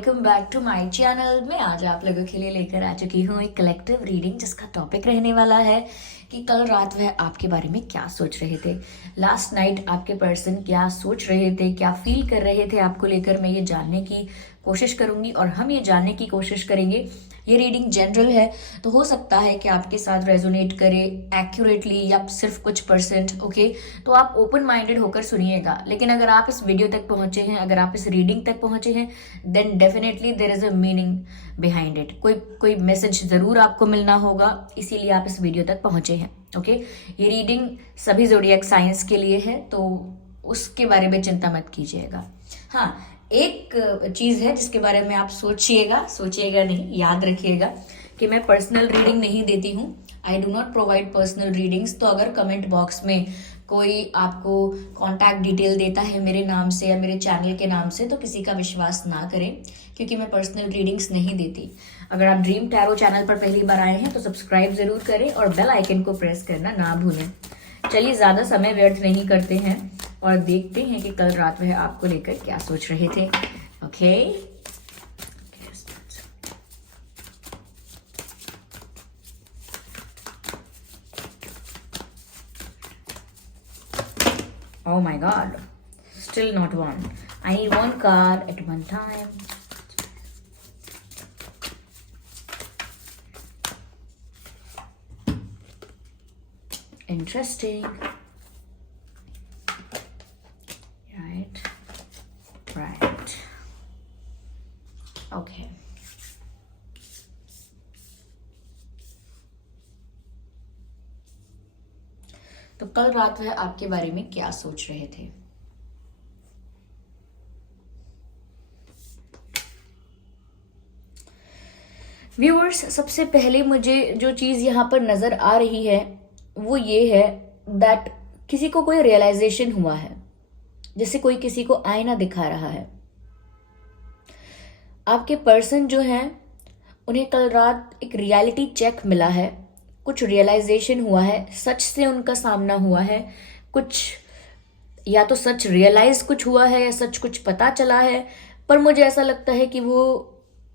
Welcome back to my channel. मैं आज आप लोगों के लिए लेकर आ चुकी हूँ एक कलेक्टिव रीडिंग जिसका टॉपिक रहने वाला है कि कल रात वह आपके बारे में क्या सोच रहे थे। लास्ट नाइट आपके पर्सन क्या सोच रहे थे, क्या फील कर रहे थे आपको लेकर, मैं ये जानने की कोशिश करूंगी और हम ये जानने की कोशिश करेंगे। ये रीडिंग जनरल है तो हो सकता है कि आपके साथ रेजोनेट करे एक्यूरेटली या सिर्फ कुछ परसेंट। ओके, तो आप ओपन माइंडेड होकर सुनिएगा। लेकिन अगर आप इस वीडियो तक पहुंचे हैं, अगर आप इस रीडिंग तक पहुंचे हैं, then definitely there is a meaning behind it. कोई मैसेज जरूर आपको मिलना होगा, इसीलिए आप इस वीडियो तक पहुंचे हैं। ओके, ये रीडिंग सभी ज़ोडिएक साइंस के लिए है तो उसके बारे में चिंता मत कीजिएगा। हाँ, एक चीज है जिसके बारे में आप सोचिएगा नहीं, याद रखिएगा कि मैं पर्सनल रीडिंग नहीं देती हूँ। I do not provide personal readings. तो अगर कमेंट बॉक्स में कोई आपको कॉन्टैक्ट डिटेल देता है मेरे नाम से या मेरे चैनल के नाम से, तो किसी का विश्वास ना करें क्योंकि मैं पर्सनल रीडिंग्स नहीं देती। अगर आप ड्रीम टैरो चैनल पर पहली बार आए हैं तो सब्सक्राइब जरूर करें और बेल आइकन को प्रेस करना ना भूलें। चलिए, ज्यादा समय व्यर्थ नहीं करते हैं और देखते हैं कि कल रात वह आपको लेकर क्या सोच रहे थे। Okay, oh my god, still not one. I need one card at one time. Interesting. Right. Okay. तो कल रात वह आपके बारे में क्या सोच रहे थे। व्यूअर्स, सबसे पहले मुझे जो चीज यहाँ पर नजर आ रही है वो ये है दैट किसी को कोई रियलाइजेशन हुआ है, जैसे कोई किसी को आईना दिखा रहा है। आपके पर्सन जो हैं उन्हें कल रात एक रियलिटी चेक मिला है, कुछ रियलाइजेशन हुआ है, सच से उनका सामना हुआ है। कुछ या तो सच रियलाइज कुछ हुआ है या सच कुछ पता चला है। पर मुझे ऐसा लगता है कि वो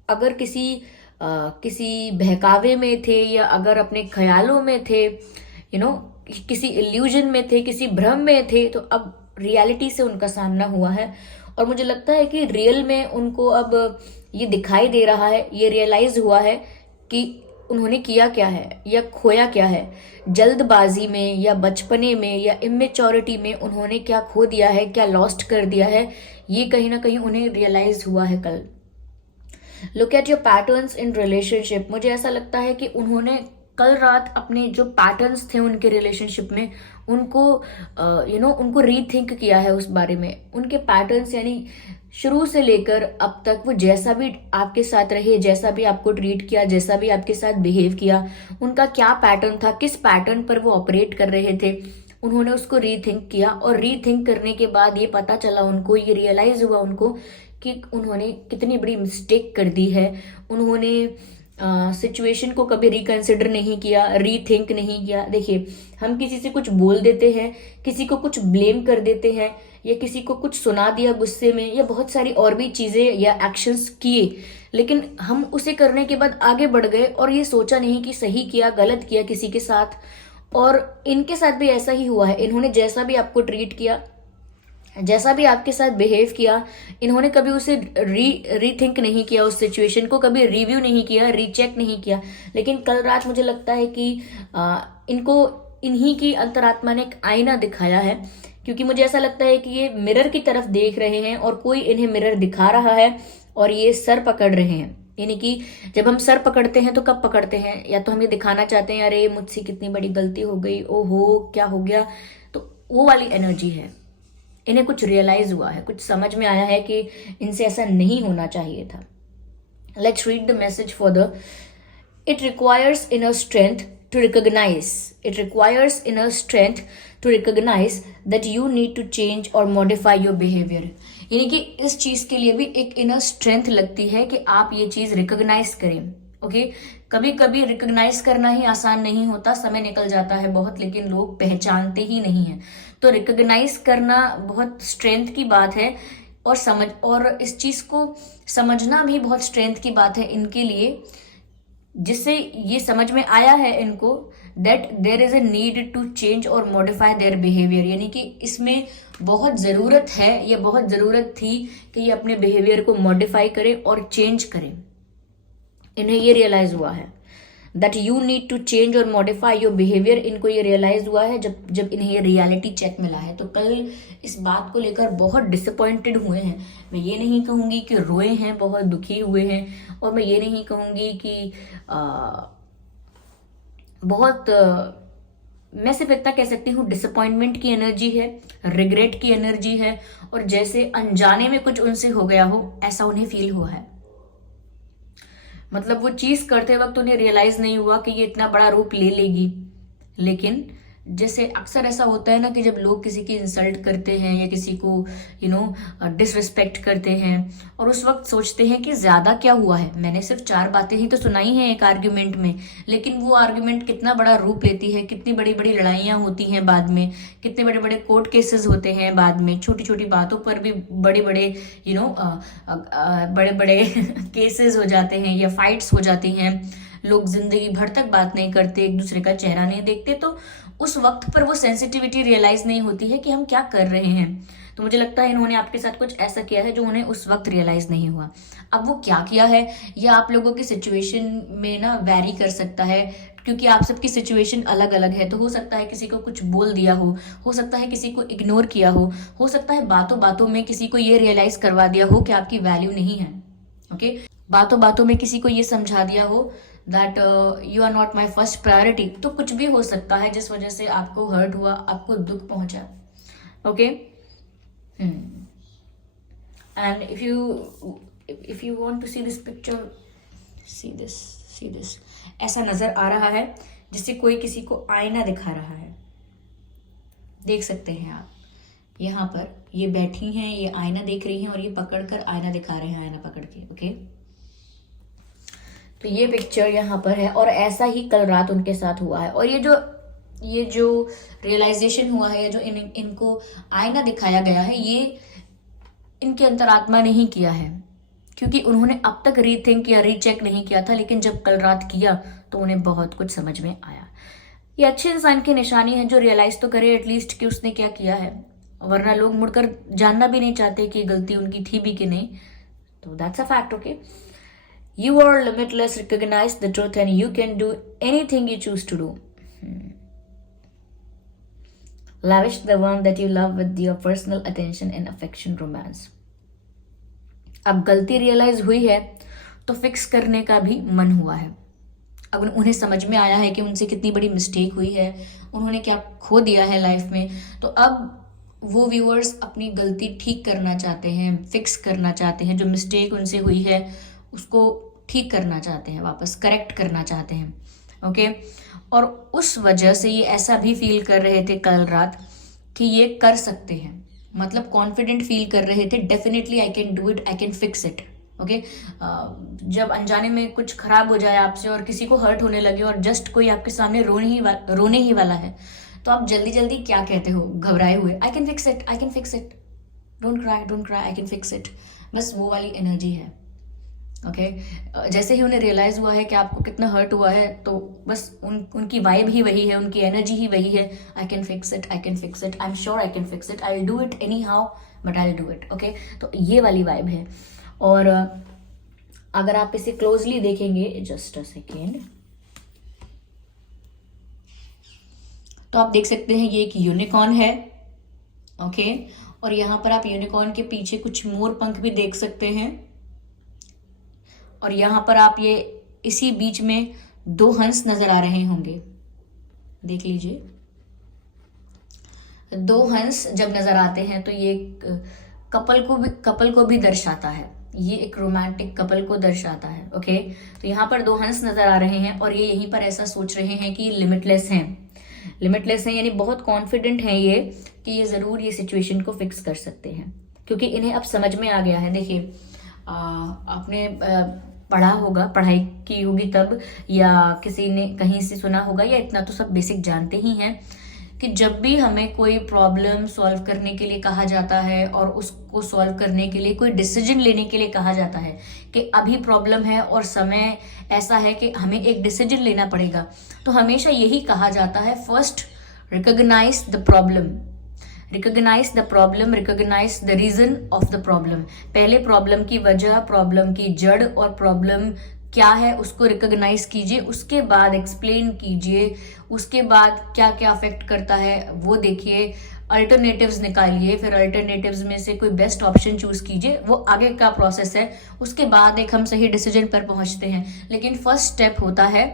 अगर किसी बहकावे में थे या अगर अपने ख्यालों में थे, किसी इल्यूजन में थे, किसी भ्रम में थे, तो अब रियलिटी से उनका सामना हुआ है। और मुझे लगता है कि रियल में उनको अब ये दिखाई दे रहा है, ये रियलाइज हुआ है कि उन्होंने किया क्या है या खोया क्या है। जल्दबाजी में या बचपने में या इमेच्योरिटी में उन्होंने क्या खो दिया है, क्या लॉस्ट कर दिया है, ये कहीं ना कहीं उन्हें रियलाइज हुआ है कल। Look at your patterns in relationship. मुझे ऐसा लगता है कि उन्होंने कल रात अपने जो पैटर्न्स थे उनके रिलेशनशिप में उनको रीथिंक किया है उस बारे में। उनके पैटर्न्स यानी शुरू से लेकर अब तक वो जैसा भी आपके साथ रहे, जैसा भी आपको ट्रीट किया, जैसा भी आपके साथ बिहेव किया, उनका क्या पैटर्न था, किस पैटर्न पर वो ऑपरेट कर रहे थे, उन्होंने उसको रीथिंक किया। और रीथिंक करने के बाद ये पता चला उनको, ये रियलाइज हुआ उनको कि उन्होंने कितनी बड़ी मिस्टेक कर दी है। उन्होंने सिचुएशन को कभी रिकंसिडर नहीं किया, रीथिंक नहीं किया। देखिए, हम किसी से कुछ बोल देते हैं, किसी को कुछ ब्लेम कर देते हैं या किसी को कुछ सुना दिया गुस्से में या बहुत सारी और भी चीजें या एक्शंस किए, लेकिन हम उसे करने के बाद आगे बढ़ गए और ये सोचा नहीं कि सही किया गलत किया किसी के साथ। और इनके साथ भी ऐसा ही हुआ है। इन्होंने जैसा भी आपको ट्रीट किया, जैसा भी आपके साथ बिहेव किया, इन्होंने कभी उसे रीथिंक नहीं किया, उस सिचुएशन को कभी रिव्यू नहीं किया, रीचेक नहीं किया। लेकिन कल रात मुझे लगता है कि इनको इन्हीं की अंतरात्मा ने एक आईना दिखाया है, क्योंकि मुझे ऐसा लगता है कि ये मिरर की तरफ देख रहे हैं और कोई इन्हें मिरर दिखा रहा है और ये सर पकड़ रहे हैं। यानी कि जब हम सर पकड़ते हैं तो कब पकड़ते हैं, या तो हम ये दिखाना चाहते हैं अरे मुझसे कितनी बड़ी गलती हो गई, ओहो क्या हो गया, तो वो वाली एनर्जी है। इन्हें कुछ रियलाइज हुआ है, कुछ समझ में आया है कि इनसे ऐसा नहीं होना चाहिए था। Let's read the message for the it requires inner strength to recognise that you need to change और मॉडिफाई योर बिहेवियर। यानी कि इस चीज के लिए भी एक इनर स्ट्रेंथ लगती है कि आप ये चीज रिकॉग्नाइज करें। ओके, कभी कभी रिकॉग्नाइज करना ही आसान नहीं होता, समय निकल जाता है बहुत, लेकिन लोग पहचानते ही नहीं है। तो रिकॉग्नाइज करना बहुत स्ट्रेंथ की बात है और इस चीज को समझना भी बहुत स्ट्रेंथ की बात है इनके लिए, जिससे ये समझ में आया है इनको that there is a need to change और मॉडिफाई देयर बिहेवियर, यानी कि इसमें बहुत ज़रूरत है, ये बहुत ज़रूरत थी कि ये अपने बिहेवियर को मॉडिफाई करें और चेंज करें। इन्हें ये रियलाइज हुआ है that you need to change और मॉडिफाई योर बिहेवियर। इनको ये रियलाइज हुआ है जब इन्हें ये रियलिटी चेक मिला है। तो कल इस बात को लेकर बहुत डिसअपॉइंटेड हुए हैं। मैं ये नहीं कहूँगी कि रोए हैं, बहुत दुखी हुए हैं, और मैं ये नहीं कहूँगी कि बहुत मैं सिर्फ इतना कह सकती हूँ डिसअपॉइंटमेंट की एनर्जी है, रिग्रेट की एनर्जी है, और जैसे अनजाने में कुछ उनसे हो गया हो ऐसा उन्हें फील हुआ है। मतलब वो चीज करते वक्त उन्हें रियलाइज नहीं हुआ कि ये इतना बड़ा रूप ले लेगी, लेकिन जैसे अक्सर ऐसा होता है ना कि जब लोग किसी की इंसल्ट करते हैं या किसी को डिसरिस्पेक्ट करते हैं और उस वक्त सोचते हैं कि ज्यादा क्या हुआ है, मैंने सिर्फ 4 बातें ही तो सुनाई हैं एक आर्ग्यूमेंट में, लेकिन वो आर्ग्यूमेंट कितना बड़ा रूप लेती है, कितनी बड़ी बड़ी लड़ाइयाँ होती हैं बाद में, कितने बड़े बड़े कोर्ट केसेस होते हैं बाद में, छोटी छोटी बातों पर भी बड़े बड़े बड़े बड़े केसेस हो जाते हैं या फाइट्स हो जाती हैं। लोग जिंदगी भर तक बात नहीं करते, एक दूसरे का चेहरा नहीं देखते, तो उस वक्त पर वो सेंसिटिविटी रियलाइज नहीं होती है कि हम क्या कर रहे हैं। तो मुझे लगता है इन्होंने आपके साथ कुछ ऐसा किया है जो उन्हें उस वक्त रियलाइज नहीं हुआ। अब वो क्या किया है यह आप लोगों की सिचुएशन में ना वैरी कर सकता है, क्योंकि आप सबकी सिचुएशन अलग अलग है। तो हो सकता है किसी को कुछ बोल दिया हो सकता है किसी को इग्नोर किया हो सकता है बातों बातों में किसी को ये रियलाइज करवा दिया हो कि आपकी वैल्यू नहीं है। ओके, बातों बातों में किसी को ये समझा दिया हो that you are not my first priority. तो कुछ भी हो सकता है जिस वजह से आपको हर्ट हुआ, आपको दुख पहुंचा। Okay, and if you want to see this picture, see this ऐसा नजर आ रहा है जिससे कोई किसी को आईना दिखा रहा है। देख सकते हैं आप, यहाँ पर ये बैठी हैं, ये आईना देख रही हैं और ये पकड़कर आईना दिखा रहे हैं, आईना पकड़ के। ओके, तो ये पिक्चर यहाँ पर है और ऐसा ही कल रात उनके साथ हुआ है। और ये जो रियलाइजेशन हुआ है, जो इनको आईना दिखाया गया है, ये इनके अंतरात्मा ने ही किया है, क्योंकि उन्होंने अब तक रीथिंक या रीचेक नहीं किया था, लेकिन जब कल रात किया तो उन्हें बहुत कुछ समझ में आया। ये अच्छे इंसान की निशानी है जो रियलाइज तो करे एटलीस्ट कि उसने क्या किया है, वरना लोग मुड़कर जानना भी नहीं चाहते कि गलती उनकी थी भी कि नहीं। तो that's a fact. Okay, you are limitless, recognize the truth and you can do anything you choose to do. Lavish the one that you love with your personal attention and affection romance. अब गलती realise हुई है तो fix करने का भी मन हुआ है। अब उन्हें समझ में आया है कि उनसे कितनी बड़ी मिस्टेक हुई है, उन्होंने क्या खो दिया है लाइफ में। तो अब वो व्यूअर्स अपनी गलती ठीक करना चाहते हैं, फिक्स करना चाहते हैं, जो मिस्टेक उनसे हुई है उसको ठीक करना चाहते हैं, वापस करेक्ट करना चाहते हैं। ओके, और उस वजह से ये ऐसा भी फील कर रहे थे कल रात कि ये कर सकते हैं, मतलब कॉन्फिडेंट फील कर रहे थे, definitely I can do it, I can fix it. Okay, जब अनजाने में कुछ खराब हो जाए आपसे और किसी को हर्ट होने लगे और जस्ट कोई आपके सामने रोने ही वाला है, तो आप जल्दी जल्दी क्या कहते हो घबराए हुए, I can fix it, I can fix it, don't cry, I can fix it. बस वो वाली एनर्जी है। ओके, जैसे ही उन्हें रियलाइज हुआ है कि आपको कितना हर्ट हुआ है, तो बस उनकी वाइब ही वही है, उनकी एनर्जी ही वही है। I can fix it, I can fix it, I am sure I can fix it, I will do it any how but I will do it. Okay, तो ये वाली वाइब है। और अगर आप इसे क्लोजली देखेंगे, जस्ट अ सेकेंड, तो आप देख सकते हैं ये एक यूनिकॉर्न है। ओके, और यहाँ पर आप यूनिकॉर्न के पीछे कुछ मोर पंख भी देख सकते हैं, और यहाँ पर आप ये इसी बीच में 2 हंस नजर आ रहे होंगे, देख लीजिए। 2 हंस जब नजर आते हैं तो ये कपल को भी दर्शाता है, ये एक रोमांटिक कपल को दर्शाता है। ओके, तो यहाँ पर 2 हंस नजर आ रहे हैं और ये यहीं पर ऐसा सोच रहे हैं कि लिमिटलेस हैं, यानी बहुत कॉन्फिडेंट हैं ये कि ये जरूर ये सिचुएशन को फिक्स कर सकते हैं, क्योंकि इन्हें अब समझ में आ गया है। देखिए, आपने पढ़ा होगा, पढ़ाई की होगी तब, या किसी ने कहीं से सुना होगा, या इतना तो सब बेसिक जानते ही हैं कि जब भी हमें कोई प्रॉब्लम सॉल्व करने के लिए कहा जाता है और उसको सॉल्व करने के लिए कोई डिसीजन लेने के लिए कहा जाता है कि अभी प्रॉब्लम है और समय ऐसा है कि हमें एक डिसीजन लेना पड़ेगा, तो हमेशा यही कहा जाता है, first recognise the problem, recognise the problem, recognise the reason of the problem. पहले प्रॉब्लम की वजह, प्रॉब्लम की जड़ और प्रॉब्लम क्या है उसको रिकॉग्नाइज कीजिए, उसके बाद एक्सप्लेन कीजिए, उसके बाद क्या क्या अफेक्ट करता है वो देखिए, अल्टरनेटिव्स निकालिए, फिर अल्टरनेटिव्स में से कोई बेस्ट ऑप्शन चूज कीजिए, वो आगे का प्रोसेस है। उसके बाद एक हम सही डिसीजन पर पहुंचते हैं, लेकिन फर्स्ट स्टेप होता है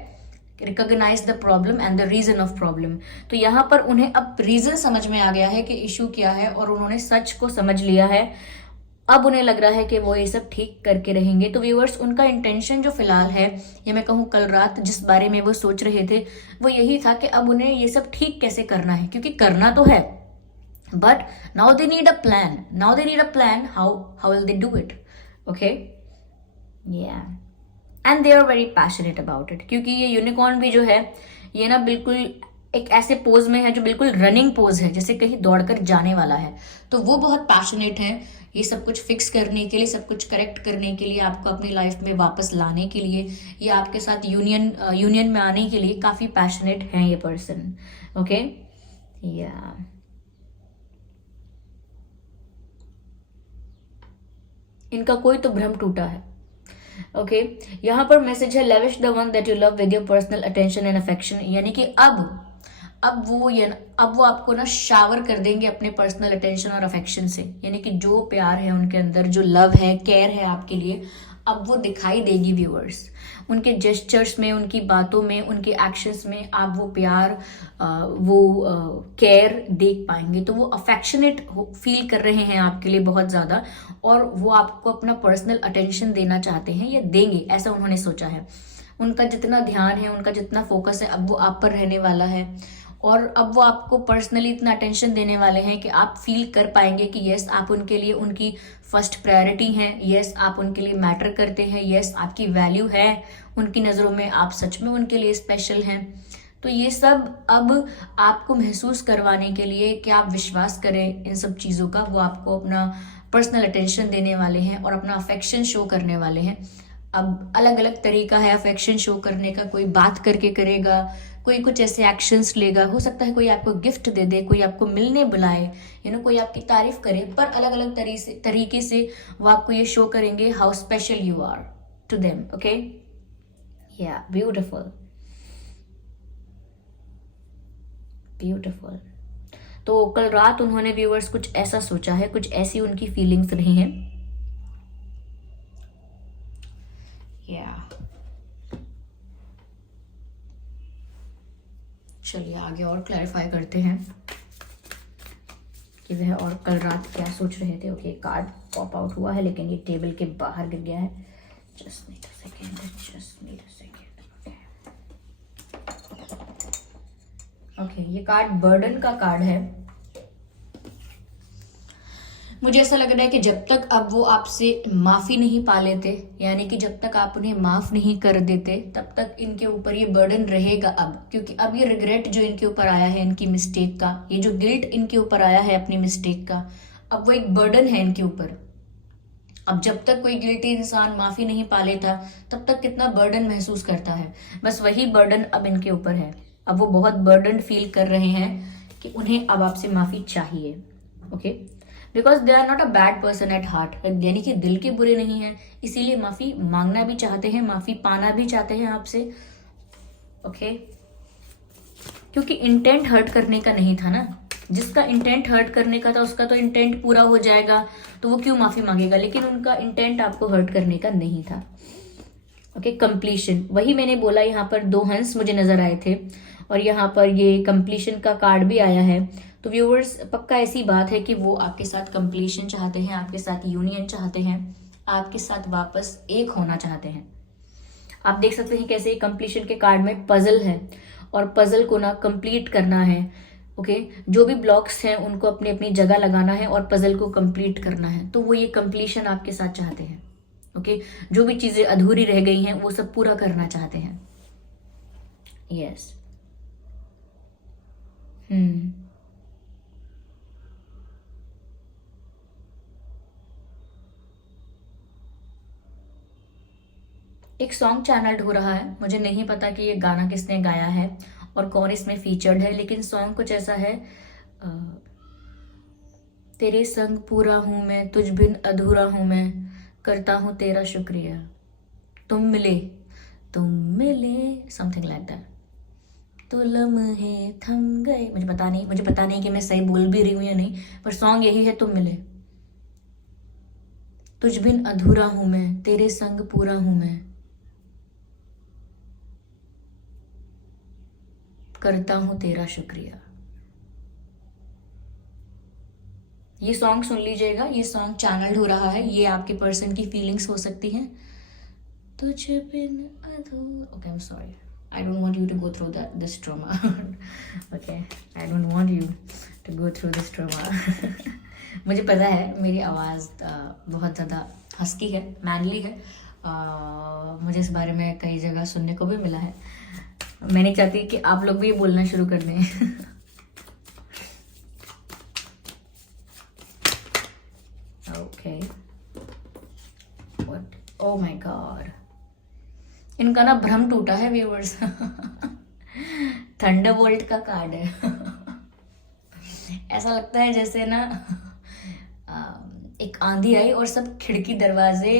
recognise the problem and the reason of problem. तो यहाँ पर उन्हें अब रीजन समझ में आ गया है कि इशू क्या है और उन्होंने सच को समझ लिया है। अब उन्हें लग रहा है कि वो ये सब ठीक करके रहेंगे। तो व्यूअर्स, उनका इंटेंशन जो फिलहाल है, या मैं कहूँ कल रात जिस बारे में वो सोच रहे थे, वो यही था कि अब उन्हें ये सब ठीक कैसे करना है, क्योंकि करना तो है, but now they need a plan, now they need a plan, how will they do it. Okay, yeah and they are very passionate about it, क्योंकि ये यूनिकॉर्न भी जो है ये ना बिल्कुल एक ऐसे पोज में है जो बिल्कुल रनिंग पोज है, जैसे कहीं दौड़कर जाने वाला है। तो वो बहुत पैशनेट है ये सब कुछ फिक्स करने के लिए, सब कुछ करेक्ट करने के लिए, आपको अपनी लाइफ में वापस लाने के लिए, या आपके साथ यूनियन में आने के लिए काफी पैशनेट है ये पर्सन। ओके, या इनका कोई तो भ्रम टूटा है। ओके, यहाँ पर मैसेज है, lavish the one that you love with your personal attention and affection, यानी कि अब वो आपको ना शावर कर देंगे अपने पर्सनल अटेंशन और अफेक्शन से, यानी कि जो प्यार है उनके अंदर, जो लव है, केयर है आपके लिए, अब वो दिखाई देगी व्यूअर्स। उनके जेस्चर्स में, उनकी बातों में, उनके एक्शंस में आप वो प्यार, वो केयर देख पाएंगे। तो वो अफेक्शनेट फील कर रहे हैं आपके लिए बहुत ज़्यादा, और वो आपको अपना पर्सनल अटेंशन देना चाहते हैं, या देंगे, ऐसा उन्होंने सोचा है। उनका जितना ध्यान है, उनका जितना फोकस है, अब वो आप पर रहने वाला है, और अब वो आपको पर्सनली इतना अटेंशन देने वाले हैं कि आप फील कर पाएंगे कि यस, आप उनके लिए उनकी फर्स्ट प्रायोरिटी हैं, यस, आप उनके लिए मैटर करते हैं, यस, आपकी वैल्यू है उनकी नज़रों में, आप सच में उनके लिए स्पेशल हैं। तो ये सब अब आपको महसूस करवाने के लिए कि आप विश्वास करें इन सब चीज़ों का, वो आपको अपना पर्सनल अटेंशन देने वाले हैं और अपना अफेक्शन शो करने वाले हैं। अब अलग अलग तरीका है अफेक्शन शो करने का, कोई बात करके करेगा, कोई कुछ ऐसे एक्शंस लेगा, हो सकता है कोई आपको गिफ्ट दे दे, कोई आपको मिलने बुलाए, कोई आपकी तारीफ करे, पर अलग अलग तरीके से वो आपको ये शो करेंगे how special you are to them. Okay, या ब्यूटिफुल, ब्यूटिफुल। तो कल रात उन्होंने व्यूअर्स कुछ ऐसा सोचा है, कुछ ऐसी उनकी फीलिंग्स रही हैं। चलिए आगे और क्लैरिफाई करते हैं कि वह और कल रात क्या सोच रहे थे। ओके, कार्ड पॉप आउट हुआ है, लेकिन ये टेबल के बाहर गिर गया है। Just need a second, just need a second. Okay, ये कार्ड बर्डन का कार्ड है। मुझे ऐसा लग रहा है कि जब तक अब वो आपसे माफ़ी नहीं पा लेते, यानी कि जब तक आप उन्हें माफ़ नहीं कर देते, तब तक इनके ऊपर ये बर्डन रहेगा अब, क्योंकि अब ये रिग्रेट जो इनके ऊपर आया है इनकी मिस्टेक का, ये जो गिल्ट इनके ऊपर आया है अपनी मिस्टेक का, अब वो एक बर्डन है इनके ऊपर। अब जब तक कोई गिल्टी इंसान माफ़ी नहीं पा लेता, तब तक कितना बर्डन महसूस करता है, बस वही बर्डन अब इनके ऊपर है। अब वो बहुत बर्डन फील कर रहे हैं कि उन्हें अब आपसे माफ़ी चाहिए। Okay, because they are not a bad person at heart, यानी कि दिल के बुरे नहीं है, इसीलिए माफी मांगना भी चाहते हैं, माफी पाना भी चाहते हैं आपसे। ओके, क्योंकि इंटेंट हर्ट करने का नहीं था ना, जिसका इंटेंट हर्ट करने का था उसका तो इंटेंट पूरा हो जाएगा, तो वो क्यों माफी मांगेगा, लेकिन उनका इंटेंट आपको हर्ट करने का नहीं था। ओके, कंप्लीशन, वही मैंने बोला, यहाँ पर 2 हंस मुझे नजर आए थे और यहाँ पर ये कंप्लीशन का कार्ड भी आया है। तो व्यूअर्स, पक्का ऐसी बात है कि वो आपके साथ कंप्लीशन चाहते हैं, आपके साथ यूनियन चाहते हैं, आपके साथ वापस एक होना चाहते हैं। आप देख सकते हैं कैसे कंप्लीशन के कार्ड में पजल है, और पजल को ना कंप्लीट करना है। ओके, जो भी ब्लॉक्स हैं उनको अपनी अपनी जगह लगाना है और पजल को कंप्लीट करना है, तो वो ये कंप्लीशन आपके साथ चाहते हैं। ओके, जो भी चीजें अधूरी रह गई हैं वो सब पूरा करना चाहते हैं। यस, हम्म। एक सॉन्ग चैनल्ड हो रहा है, मुझे नहीं पता कि ये गाना किसने गाया है और कौन इसमें फीचर्ड है, लेकिन सॉन्ग कुछ ऐसा है। अ, तेरे संग पूरा हूं मैं, तुझ बिन अधूरा हूं मैं, करता हूं तेरा शुक्रिया, तुम मिले, तुम मिले, समथिंग लाइक दैट। तो लम्हे थम गए, मुझे पता नहीं कि मैं सही बोल भी रही हूं या नहीं, पर सॉन्ग यही है, तुम मिले, तुझ बिन अधूरा हूं मैं, तेरे संग पूरा हूं मैं, करता हूं तेरा शुक्रिया। ये सॉन्ग सुन लीजिएगा, ये सॉन्ग चैनल्ड हो रहा है, ये आपके पर्सन की फीलिंग्स हो सकती हैं। तुझ बिन अधूरा, okay I am sorry, I don't want you to go through this trauma. Okay, I don't want you to go through this trauma. मुझे पता है मेरी आवाज़ बहुत ज़्यादा हस्की है, मैनली है। मुझे इस बारे में कई जगह सुनने को भी मिला है। मैं नहीं चाहती कि आप लोग भी ये बोलना शुरू कर दें। ओके, ओह माय गॉड, इनका ना भ्रम टूटा है व्यूअर्स। थंडरबोल्ट का कार्ड है। ऐसा लगता है जैसे ना एक आंधी आई और सब खिड़की दरवाजे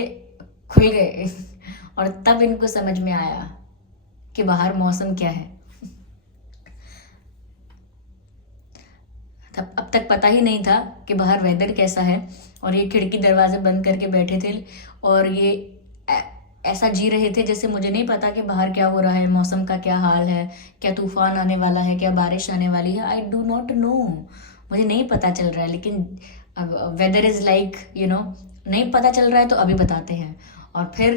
खुल गए और तब इनको समझ में आया कि बाहर मौसम क्या है। तब अब तक पता ही नहीं था कि बाहर वेदर कैसा है, और ये खिड़की दरवाजे बंद करके बैठे थे और ये ऐसा जी रहे थे जैसे मुझे नहीं पता कि बाहर क्या हो रहा है, मौसम का क्या हाल है, क्या तूफान आने वाला है, क्या बारिश आने वाली है। आई डू नॉट नो, मुझे नहीं पता चल रहा है, लेकिन weather is like you know, नहीं पता चल रहा है तो अभी बताते हैं। और फिर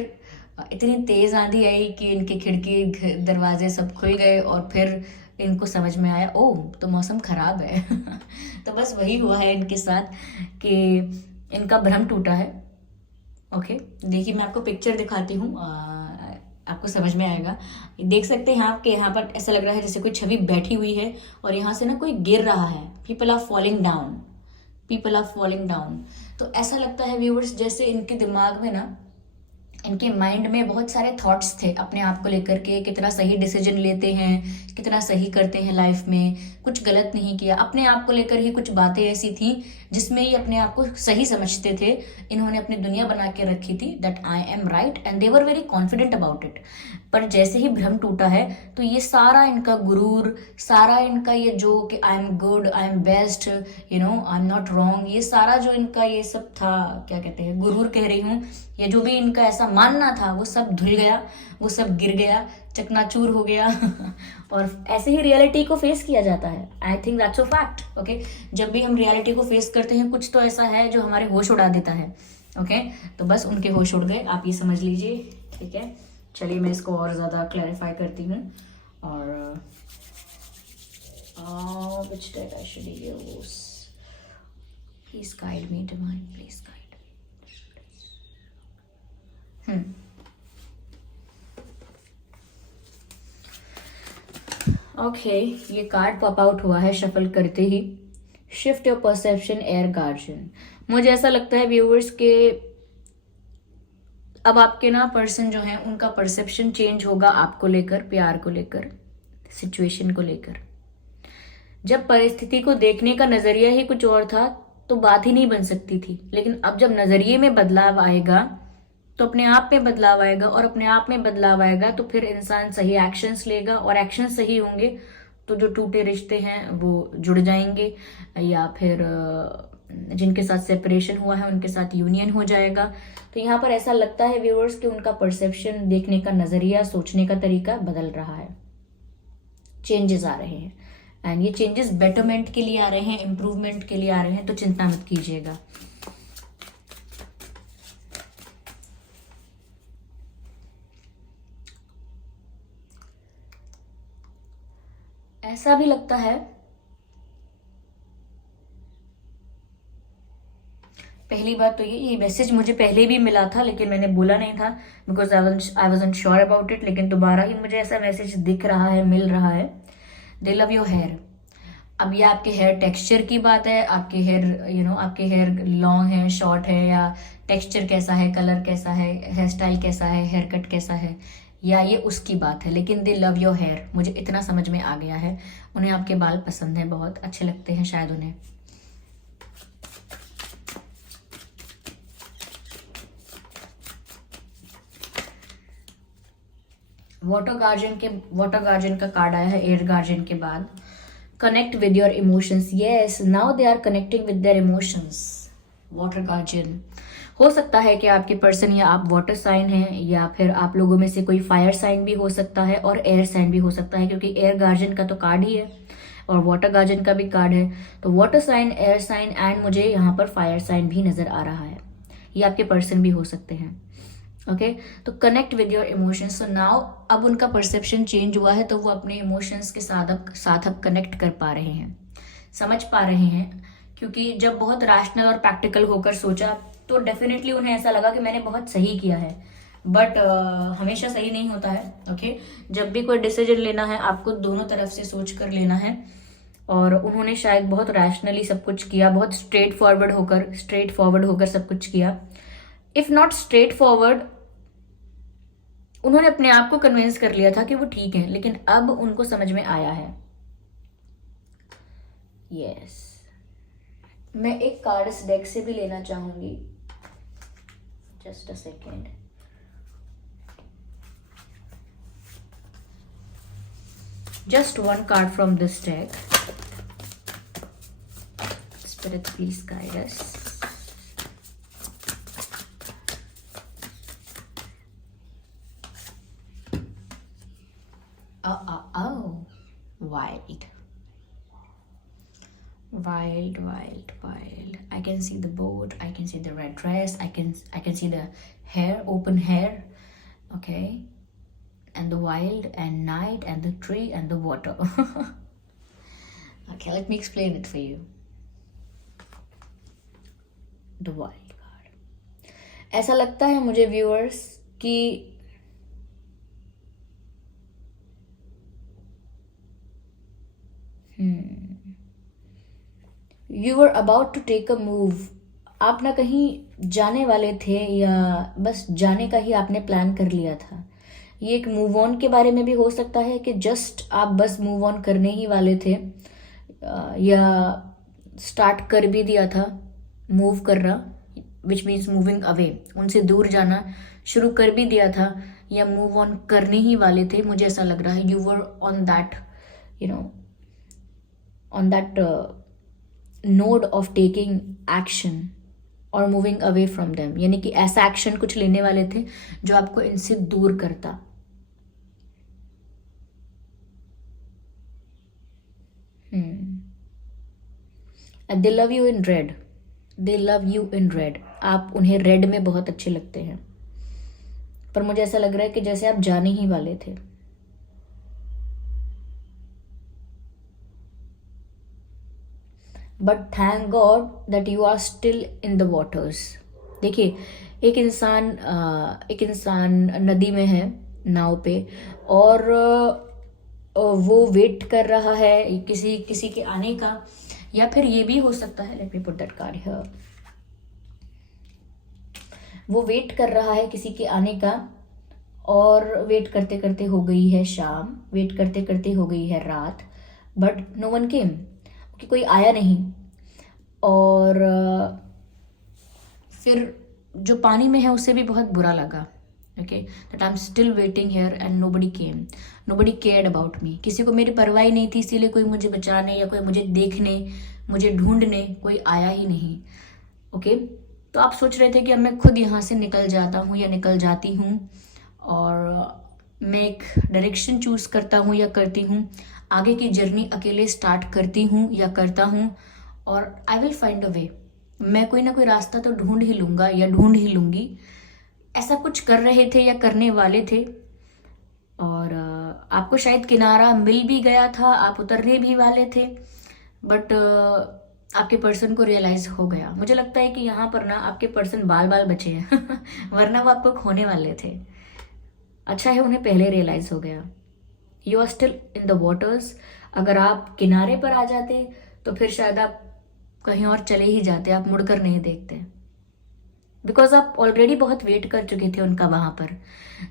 इतनी तेज़ आंधी आई कि इनके खिड़की दरवाजे सब खुल गए और फिर इनको समझ में आया ओह तो मौसम ख़राब है। तो बस वही हुआ है इनके साथ कि इनका भ्रम टूटा है। ओके, देखिए मैं आपको पिक्चर दिखाती हूँ, आपको समझ में आएगा। देख सकते हैं आपके यहाँ पर ऐसा लग रहा है जैसे कोई छवि बैठी हुई है और यहाँ से ना कोई गिर रहा है। People are falling down, people are falling down. तो ऐसा लगता है व्यूअर्स जैसे इनके दिमाग में ना, इनके माइंड में बहुत सारे थॉट्स थे अपने आप को लेकर के, कितना सही डिसीजन लेते हैं, कितना सही करते हैं लाइफ में, कुछ गलत नहीं किया। अपने आप को लेकर ही कुछ बातें ऐसी थी जिसमें ये अपने आप को सही समझते थे। इन्होंने अपनी दुनिया बना के रखी थी that I M right and they were very confident about it. पर जैसे ही भ्रम टूटा है तो ये सारा इनका गुरूर, सारा इनका ये जो कि I am good, I am best, you know I am not wrong, ये सारा जो इनका ये सब था, क्या कहते हैं, गुरूर कह रही हूँ, ये जो भी इनका ऐसा मानना था वो सब धुल गया, वो सब गिर गया, चकनाचूर हो गया। और ऐसे ही रियलिटी को फेस किया जाता है। I think that's a fact. Okay, जब भी हम रियलिटी को फेस करते हैं कुछ तो ऐसा है जो हमारे होश उड़ा देता है। ओके, तो बस उनके होश उड़ गए, आप ये समझ लीजिए। ठीक है, चलिए मैं इसको और ज़्यादा क्लैरिफाई करती हूँ। और which deck I should use? Please guide me, divine, please guide. Okay, ये कार्ड पॉप आउट हुआ है शफल करते ही, shift your perception air guardian. मुझे ऐसा लगता है व्यूअर्स के अब आपके ना पर्सन जो है उनका परसेप्शन चेंज होगा आपको लेकर, प्यार को लेकर, सिचुएशन को लेकर। जब परिस्थिति को देखने का नजरिया ही कुछ और था तो बात ही नहीं बन सकती थी, लेकिन अब जब नजरिए में बदलाव आएगा तो अपने आप में बदलाव आएगा, और अपने आप में बदलाव आएगा तो फिर इंसान सही एक्शंस लेगा, और एक्शन सही होंगे तो जो टूटे रिश्ते हैं वो जुड़ जाएंगे, या फिर जिनके साथ सेपरेशन हुआ है उनके साथ यूनियन हो जाएगा। तो यहाँ पर ऐसा लगता है व्यूअर्स कि उनका परसेप्शन, देखने का नजरिया, सोचने का तरीका बदल रहा है, चेंजेस आ रहे हैं, एंड ये चेंजेस बेटरमेंट के लिए आ रहे हैं, इम्प्रूवमेंट के लिए आ रहे हैं, तो चिंता मत कीजिएगा। ऐसा भी लगता है, पहली बात तो ये मैसेज मुझे पहले भी मिला था लेकिन मैंने बोला नहीं था because I wasn't sure about it, लेकिन दोबारा ही मुझे ऐसा मैसेज दिख रहा है, मिल रहा है। They love your hair. अब ये आपके हेयर टेक्सचर की बात है, आपके हेयर आपके हेयर लॉन्ग है, शॉर्ट है, या टेक्सचर कैसा है, कलर कैसा है, हेयर स्टाइल कैसा है, हेयर कट कैसा है, या ये उसकी बात है, लेकिन दे लव योर हेयर। मुझे इतना समझ में आ गया है, उन्हें आपके बाल पसंद है, बहुत अच्छे लगते हैं शायद उन्हें। वाटर गार्जियन का कार्ड आया है एयर गार्जियन के बाद। Connect with your emotions, yes now they are connecting with their emotions. Water guardian, हो सकता है कि आपके पर्सन या आप वाटर साइन हैं, या फिर आप लोगों में से कोई फायर साइन भी हो सकता है और एयर साइन भी हो सकता है, क्योंकि एयर गार्जियन का तो कार्ड ही है और वाटर गार्जियन का भी कार्ड है। तो water sign, air sign and मुझे यहाँ पर फायर साइन भी नजर आ रहा है। ये आपके पर्सन भी हो सकते हैं। ओके तो connect with your emotions. So now अब उनका परसेप्शन चेंज हुआ है, तो वो अपने इमोशंस के साथ अब कनेक्ट कर पा रहे हैं, समझ पा रहे हैं। क्योंकि जब बहुत रैशनल और प्रैक्टिकल होकर सोचा तो डेफिनेटली उन्हें ऐसा लगा कि मैंने बहुत सही किया है, बट हमेशा सही नहीं होता है। ओके जब भी कोई डिसीजन लेना है आपको दोनों तरफ से सोच कर लेना है, और उन्होंने शायद बहुत रैशनली सब कुछ किया, बहुत स्ट्रेट फॉरवर्ड होकर सब कुछ किया। इफ नॉट स्ट्रेट फॉरवर्ड, उन्होंने अपने आप को कन्विंस कर लिया था कि वो ठीक है, लेकिन अब उनको समझ में आया है। यस मैं एक कार्ड इस डेक से भी लेना चाहूंगी, just a second. Just one card from this deck. Spirit please guide us. Wild. I can see the boat. I can see the red dress. I can see the hair, open hair. Okay, and the wild and night and the tree and the water. Okay, let me explain it for you. The wild card. ऐसा लगता है मुझे viewers कि you were about to take a move. आप ना कहीं जाने वाले थे, या बस जाने का ही आपने प्लान कर लिया था। ये एक मूव ऑन के बारे में भी हो सकता है कि जस्ट आप बस मूव ऑन करने ही वाले थे, या स्टार्ट कर भी दिया था मूव करना, विच मीन्स मूविंग अवे, उनसे दूर जाना शुरू कर भी दिया था, या मूव ऑन करने ही वाले थे। मुझे ऐसा लग रहा है you were on that on that node of taking action or moving away from them, यानी कि ऐसा एक्शन कुछ लेने वाले थे जो आपको इनसे दूर करता। They love you in red. They love you in red. आप उन्हें रेड में बहुत अच्छे लगते हैं, पर मुझे ऐसा लग रहा है कि जैसे आप जाने ही वाले थे। But thank God that you are still in the waters. देखिए एक इंसान नदी में है, नाव पे, और वो वेट कर रहा है किसी के आने का, या फिर ये भी हो सकता है, let me put that card here, वो वेट कर रहा है किसी के आने का, और वेट करते करते हो गई है शाम, वेट करते करते हो गई है रात, बट नो वन केम, कि कोई आया नहीं। और फिर जो पानी में है उसे भी बहुत बुरा लगा, okay, that I am still waiting here and nobody came, nobody cared about me. किसी को मेरी परवाह नहीं थी, इसीलिए कोई मुझे बचाने या कोई मुझे देखने, मुझे ढूंढने कोई आया ही नहीं। ओके तो आप सोच रहे थे कि अब मैं खुद यहाँ से निकल जाता हूँ या निकल जाती हूँ, और मैं एक डायरेक्शन चूज करता हूँ या करती हूँ, आगे की जर्नी अकेले स्टार्ट करती हूँ या करता हूँ, और आई विल फाइंड अ वे, मैं कोई ना कोई रास्ता तो ढूंढ ही लूँगा या ढूंढ ही लूँगी। ऐसा कुछ कर रहे थे या करने वाले थे, और आपको शायद किनारा मिल भी गया था, आप उतरने भी वाले थे, बट आपके पर्सन को रियलाइज हो गया। मुझे लगता है कि यहाँ पर ना आपके पर्सन बाल बाल बचे हैं वरना वो आपको खोने वाले थे। अच्छा है उन्हें पहले रियलाइज हो गया। You are still in the waters. अगर आप किनारे पर आ जाते तो फिर शायद आप कहीं और चले ही जाते, आप मुड़कर नहीं देखते, बिकॉज आप ऑलरेडी बहुत वेट कर चुके थे उनका वहां पर।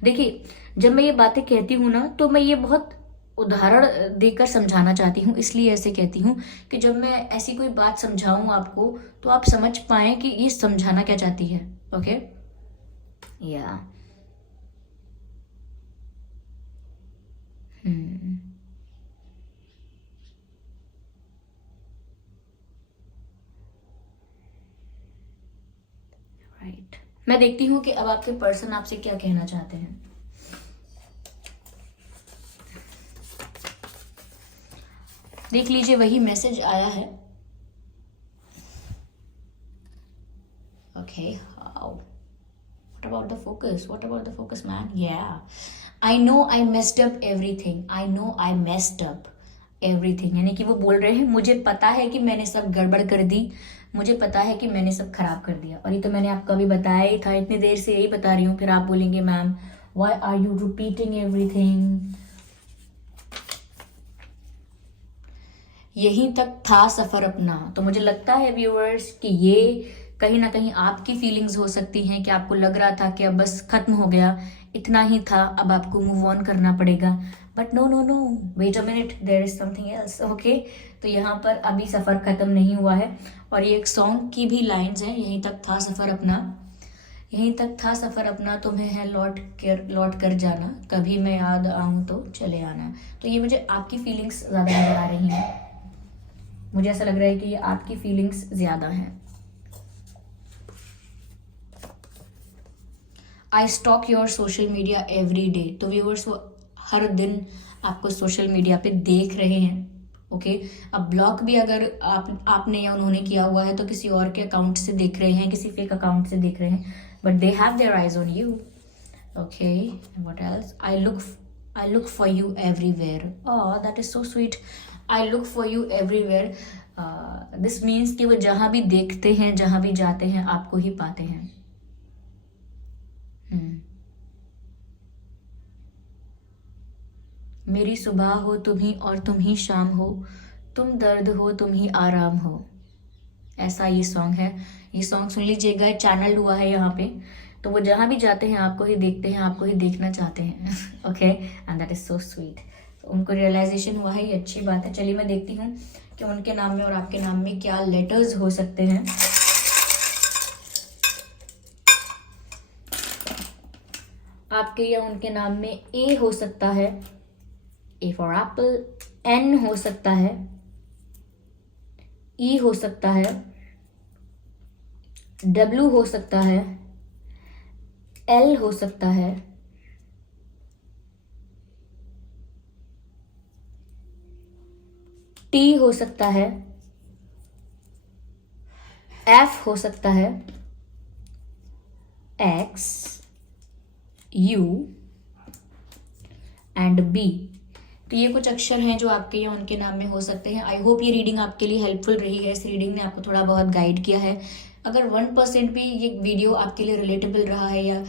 देखिए, जब मैं ये बातें कहती हूँ ना, तो मैं ये बहुत उदाहरण देकर समझाना चाहती हूँ, इसलिए ऐसे कहती हूँ कि जब मैं ऐसी कोई बात समझाऊं आपको, तो आप समझ पाए कि ये समझाना क्या चाहती है। ओके, या राइट। मैं देखती हूँ कि अब आपके पर्सन आपसे क्या कहना चाहते हैं। देख लीजिए, वही मैसेज आया है। Okay, what about the focus? What about the focus, man? Yeah, I know I messed up everything. I know I messed up everything. यानी कि वो बोल रहे हैं, मुझे पता है कि मैंने सब गड़बड़ कर दी, मुझे पता है कि मैंने सब खराब कर दिया। और ये तो मैंने आपको अभी बताया ही था, इतनी देर से यही बता रही हूँ। फिर आप बोलेंगे, ma'am why are you repeating everything? यहीं तक था सफर अपना। तो मुझे लगता है व्यूअर्स कि ये कहीं ना कहीं आपकी फीलिंग्स हो सकती हैं कि आपको लग रहा था कि अब बस खत्म हो गया, इतना ही था, अब आपको मूव ऑन करना पड़ेगा। But no no no, wait a minute, there is something else. Okay, तो यहाँ पर अभी सफर खत्म नहीं हुआ है। और ये एक सॉन्ग की भी लाइंस हैं, यहीं तक था सफर अपना, यहीं तक था सफर अपना, तुम्हें है लौट कर जाना, कभी मैं याद आऊं तो चले आना। तो ये मुझे आपकी फीलिंग्स ज्यादा नजर आ रही हैं। मुझे ऐसा लग रहा है कि ये आपकी फीलिंग्स ज्यादा हैं। I stalk your social media every day. तो व्यूअर्स, वो हर दिन आपको सोशल मीडिया पे देख रहे हैं। ओके, अब ब्लॉक भी अगर आपने या उन्होंने किया हुआ है तो किसी और के अकाउंट से देख रहे हैं, किसी फेक अकाउंट से देख रहे हैं, but they have their eyes on you. Okay, what else? I look for you everywhere. Oh, that is so sweet. I look for you everywhere. This means कि वो जहां भी देखते हैं, जहां भी जाते हैं, आपको ही पाते हैं। मेरी सुबह हो तुम ही और तुम ही शाम हो, तुम दर्द हो तुम ही आराम हो। ऐसा ये सॉन्ग है। ये सॉन्ग सुन लीजिएगा, चैनल हुआ है यहाँ पे। तो वो जहाँ भी जाते हैं आपको ही देखते हैं, आपको ही देखना चाहते हैं। Okay, and that is so sweet. तो उनको रियलाइजेशन हुआ है, ये अच्छी बात है। चलिए मैं देखती हूँ कि उनके नाम में और आपके नाम में क्या लेटर्स हो सकते हैं। आपके या उनके नाम में ए हो सकता है, ए फॉर एप्पल, एन हो सकता है, ई हो सकता है, डब्ल्यू हो सकता है, एल हो सकता है, टी हो सकता है, एफ हो सकता है, एक्स, यू एंड बी। तो ये कुछ अक्षर हैं जो आपके या उनके नाम में हो सकते हैं। आई होप ये रीडिंग आपके लिए हेल्पफुल रही है। इस रीडिंग ने आपको थोड़ा बहुत गाइड किया है। अगर 1% भी ये वीडियो आपके लिए रिलेटेबल रहा है या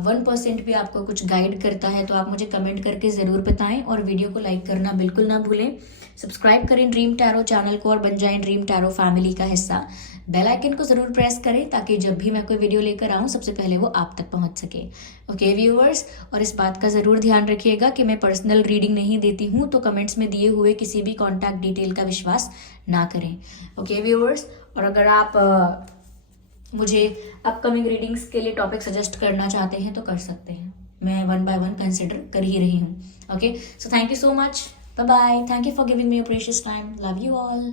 1% भी आपको कुछ गाइड करता है, तो आप मुझे कमेंट करके ज़रूर बताएं। और वीडियो को लाइक करना बिल्कुल ना भूलें। सब्सक्राइब करें ड्रीम टैरो चैनल को और बन जाएं ड्रीम टैरो फैमिली का हिस्सा। बेल आइकन को ज़रूर प्रेस करें ताकि जब भी मैं कोई वीडियो लेकर आऊँ सबसे पहले वो आप तक पहुँच सके। ओके व्यूअर्स, और इस बात का ज़रूर ध्यान रखिएगा कि मैं पर्सनल रीडिंग नहीं देती हूँ, तो कमेंट्स में दिए हुए किसी भी कॉन्टैक्ट डिटेल का विश्वास ना करें। ओके व्यूअर्स, और अगर आप मुझे अपकमिंग रीडिंग्स के लिए टॉपिक सजेस्ट करना चाहते हैं तो कर सकते हैं। मैं 1 by 1 कंसिडर कर ही रही हूँ। Okay, so thank you so much, bye bye, thank you for giving me your precious time, love you all.